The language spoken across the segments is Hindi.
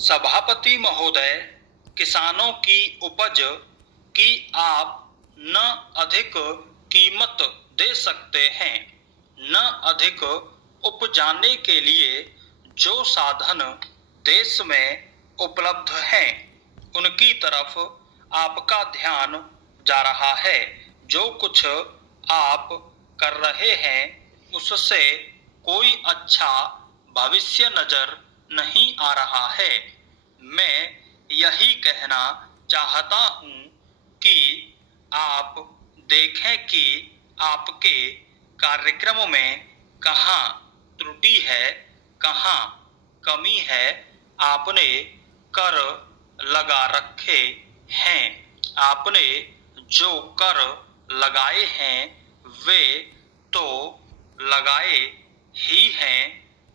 सभापति महोदय, किसानों की उपज की आप न अधिक कीमत दे सकते हैं, न अधिक उपजाने के लिए जो साधन देश में उपलब्ध हैं, उनकी तरफ आपका ध्यान जा रहा है। जो कुछ आप कर रहे हैं उससे कोई अच्छा भविष्य नजर नहीं आ रहा है। मैं यही कहना चाहता हूं कि आप देखें कि आपके कार्यक्रम में कहाँ त्रुटि है, कहाँ कमी है। आपने कर लगा रखे हैं, आपने जो कर लगाए हैं वे तो लगाए ही हैं।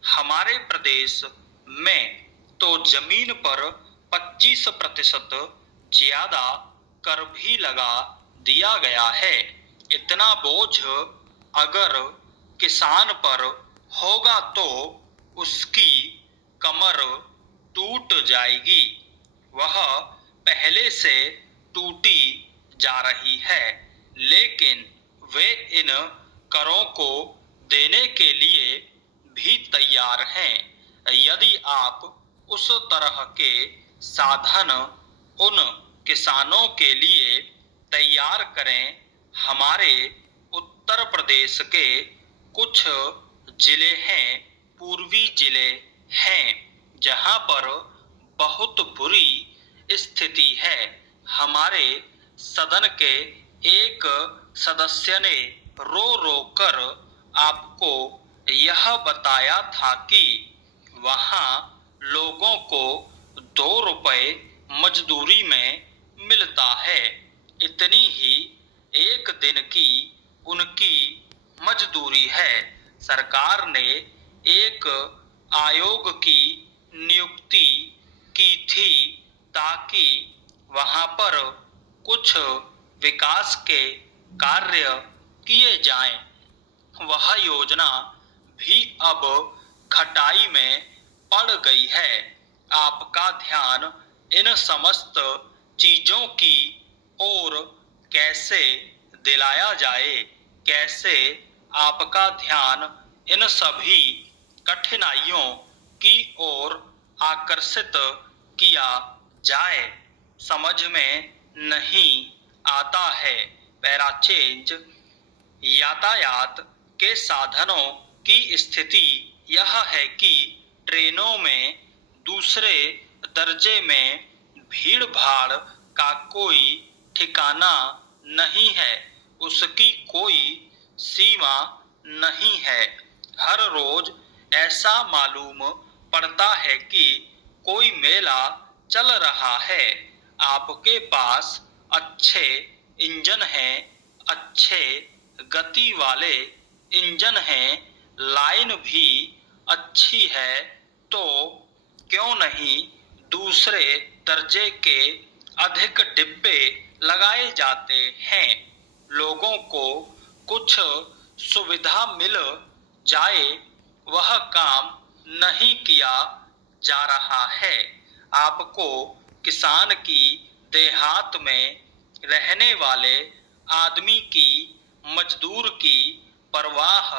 हमारे प्रदेश में तो जमीन पर 25% ज्यादा कर भी लगा दिया गया है। इतना बोझ अगर किसान पर होगा तो उसकी कमर टूट जाएगी। वह पहले से टूटी जा रही है, लेकिन वे इन करों को देने के लिए भी तैयार हैं। यदि आप उस तरह के साधन उन किसानों के लिए तैयार करें। हमारे उत्तर प्रदेश के कुछ जिले हैं, पूर्वी जिले हैं, जहां पर बहुत बुरी स्थिति है। हमारे सदन के एक सदस्य ने रो रो कर आपको यह बताया था कि वहां लोगों को 2 रुपए मजदूरी में मिलता है। इतनी ही एक दिन की उनकी मजदूरी है। सरकार ने एक आयोग की नियुक्ति की थी ताकि वहां पर कुछ विकास के कार्य किए जाएं। वह योजना भी अब खटाई में पड़ गई है। आपका ध्यान इन समस्त चीजों की ओर कैसे दिलाया जाए, कैसे आपका ध्यान इन सभी कठिनाइयों की ओर आकर्षित किया जाए, समझ में नहीं आता है। Para change. यातायात के साधनों की स्थिति यह है कि ट्रेनों में दूसरे दर्जे में भीड़ भाड़ का कोई ठिकाना नहीं है, उसकी कोई सीमा नहीं है। हर रोज ऐसा मालूम पड़ता है कि कोई मेला चल रहा है। आपके पास अच्छे इंजन हैं, अच्छे गति वाले इंजन हैं, लाइन भी अच्छी है, तो क्यों नहीं दूसरे दर्जे के अधिक डिब्बे लगाए जाते हैं। लोगों को कुछ सुविधा मिल जाए, वह काम नहीं किया जा रहा है। आपको किसान की देहात में रहने वाले आदमी की, मजदूर की परवाह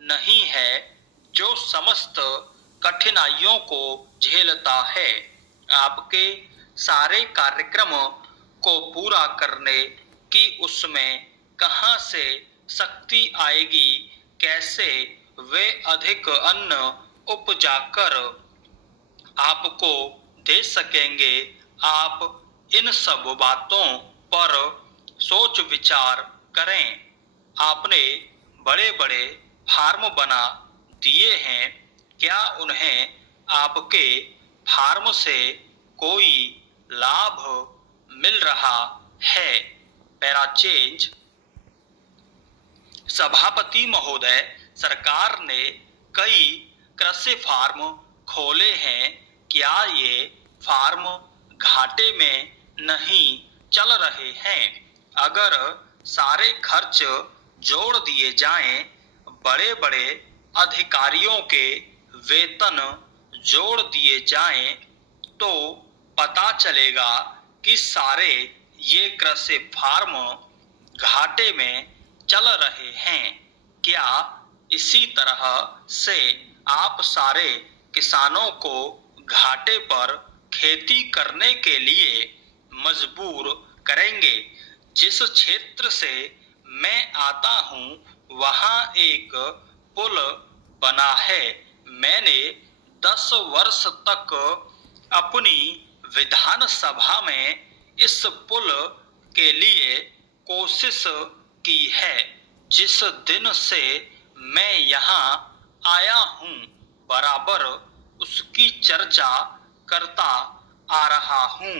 नहीं है, जो समस्त कठिनाइयों को झेलता है। आपके सारे कार्यक्रम को पूरा करने की उसमें कहां से शक्ति आएगी, कैसे वे अधिक अन्न उपजाकर आपको दे सकेंगे। आप इन सब बातों पर सोच विचार करें। आपने बड़े बड़े फार्म बना दिए हैं, क्या उन्हें आपके फार्म से कोई लाभ मिल रहा है। Para change. सभापति महोदय, सरकार ने कई कृषि फार्म खोले हैं, क्या ये फार्म घाटे में नहीं चल रहे हैं। अगर सारे खर्च जोड़ दिए जाएं, बड़े बड़े अधिकारियों के वेतन जोड़ दिए जाएं, तो पता चलेगा कि सारे ये कृषि फार्म घाटे में चल रहे हैं। क्या इसी तरह से आप सारे किसानों को घाटे पर खेती करने के लिए मजबूर करेंगे? जिस क्षेत्र से मैं आता हूं वहां एक पुल बना है। मैंने 10 वर्ष तक अपनी विधानसभा में इस पुल के लिए कोशिश की है। जिस दिन से मैं यहाँ आया हूँ बराबर उसकी चर्चा करता आ रहा हूँ,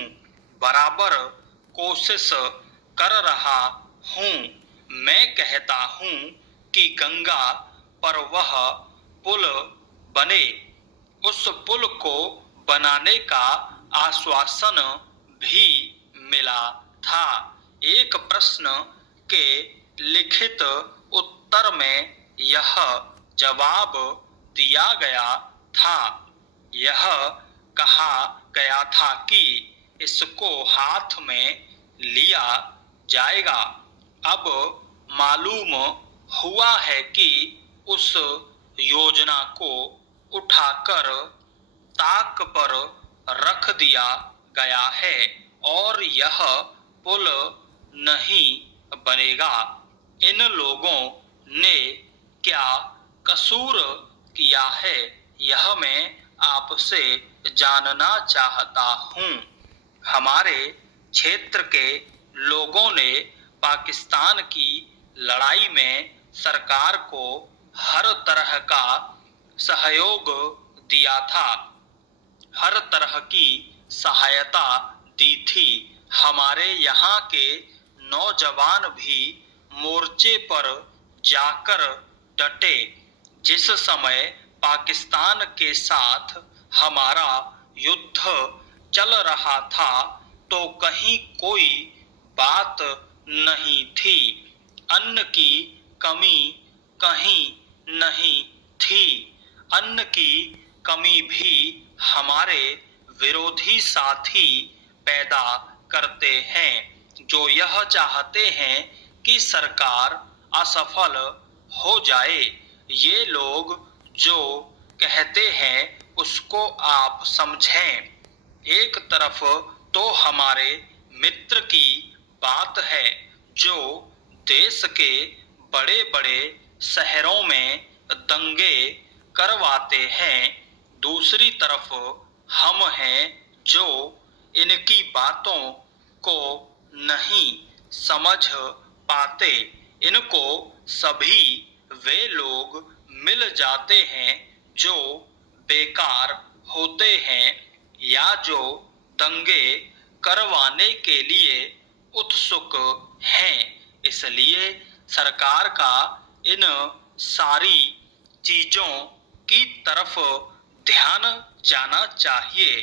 बराबर कोशिश कर रहा हूँ। मैं कहता हूँ कि गंगा पर वह पुल बने। उस पुल को बनाने का आश्वासन भी मिला था। एक प्रश्न के लिखित उत्तर में यह जवाब दिया गया था। यह कहा गया था कि इसको हाथ में लिया जाएगा। अब मालूम हुआ है कि उस योजना को उठाकर ताक पर रख दिया गया है और यह पुल नहीं बनेगा। इन लोगों ने क्या कसूर किया है, यह मैं आपसे जानना चाहता हूँ। हमारे क्षेत्र के लोगों ने पाकिस्तान की लड़ाई में सरकार को हर तरह का सहयोग दिया था, हर तरह की सहायता दी थी। हमारे यहाँ के नौजवान भी मोर्चे पर जाकर डटे। जिस समय पाकिस्तान के साथ हमारा युद्ध चल रहा था तो कहीं कोई बात नहीं थी, अन्न की कमी कहीं नहीं थी। अन्न की कमी भी हमारे विरोधी साथी पैदा करते हैं जो यह चाहते हैं कि सरकार असफल हो जाए। ये लोग जो कहते हैं उसको आप समझें। एक तरफ तो हमारे मित्र की बात है जो देश के बड़े बड़े शहरों में दंगे करवाते हैं, दूसरी तरफ हम हैं जो इनकी बातों को नहीं समझ पाते। इनको सभी वे लोग मिल जाते हैं जो बेकार होते हैं या जो दंगे करवाने के लिए उत्सुक हैं। इसलिए सरकार का इन सारी चीजों की तरफ ध्यान जाना चाहिए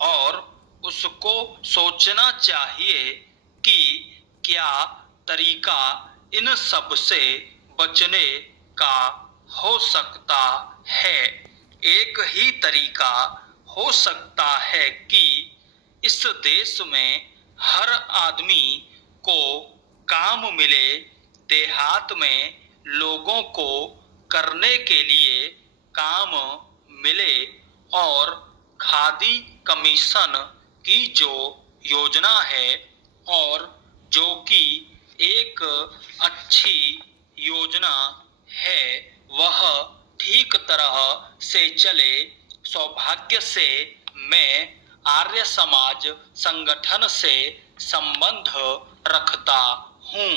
और उसको सोचना चाहिए कि क्या तरीका इन सब से बचने का हो सकता है। एक ही तरीका हो सकता है कि इस देश में हर आदमी को काम मिले, देहात में लोगों को करने के लिए काम मिले और खादी कमीशन की जो योजना है और जो कि एक अच्छी योजना है वह ठीक तरह से चले। सौभाग्य से मैं आर्य समाज संगठन से संबंध रखता हूँ।